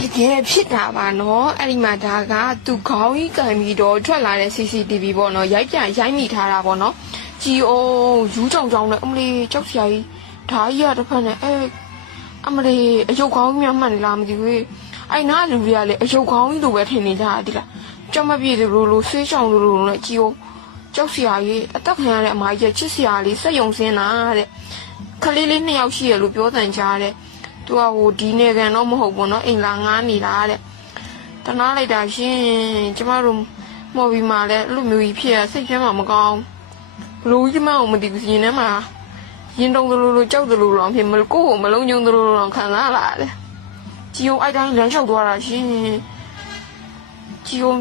တကယ်ဖြစ်တာပါနော်အဲ့ဒီမှာဒါကသူခေါင်းကြီးကန်ပြီးတော့ထွက်လာတဲ့ CCTV ပေါ့နော်ရိုက်မိထားတာပေါ့နော်ကြည်အောင်ယူးကြောင်ကြောင်နဲ့အမလီကြောက်စရာကြီးဓာကြီးရတစ်ဖက်နဲ့အမလီအယုတ်ခေါင်းကြီးမှန်နေလားမသိဘူးအဲ့နားလူတွေကလည်းအယုတ်ခေါင်းကြီးလိုပဲထင်နေကြတာဒီလားကြောက်မပြေတယ်လို့ဆေးချောင်လို့နဲ့ကြည်အောင်ကြောက်စရာကြီးအသက်ခံရတဲ့အမကြီးချစ်စရာလေးစက်ယုံစင်းတာတဲ့ခလေးလေး2ယောက်ရှိရလို့ပြောတန်ကြတဲ့သူကဟိုဒီနေကန်တော့မဟုတ်ဘူးเนาะအိမ်လာငားနေတာတဲ့တနာလိုက်တာရှင်ကျမတို့မော်ဘီမှာလည်းအဲ့လိုမျိုးကြီးဖြစ်ရစိတ်ထဲမှာမကောင်းဘလို့ကြီးမအောင်မသိဘူးရှင်ထဲမှာရင်တုံသလိုကြောက်သလိုတော့ဖြစ်မလို့ကိုယ့်ကိုမလုံးညုံသလိုတော့ခံစားလာတယ်ကြည်ုံအဲ့တိုင်းလမ်းလျှောက်သွားတာရှင်ကြည်ုံ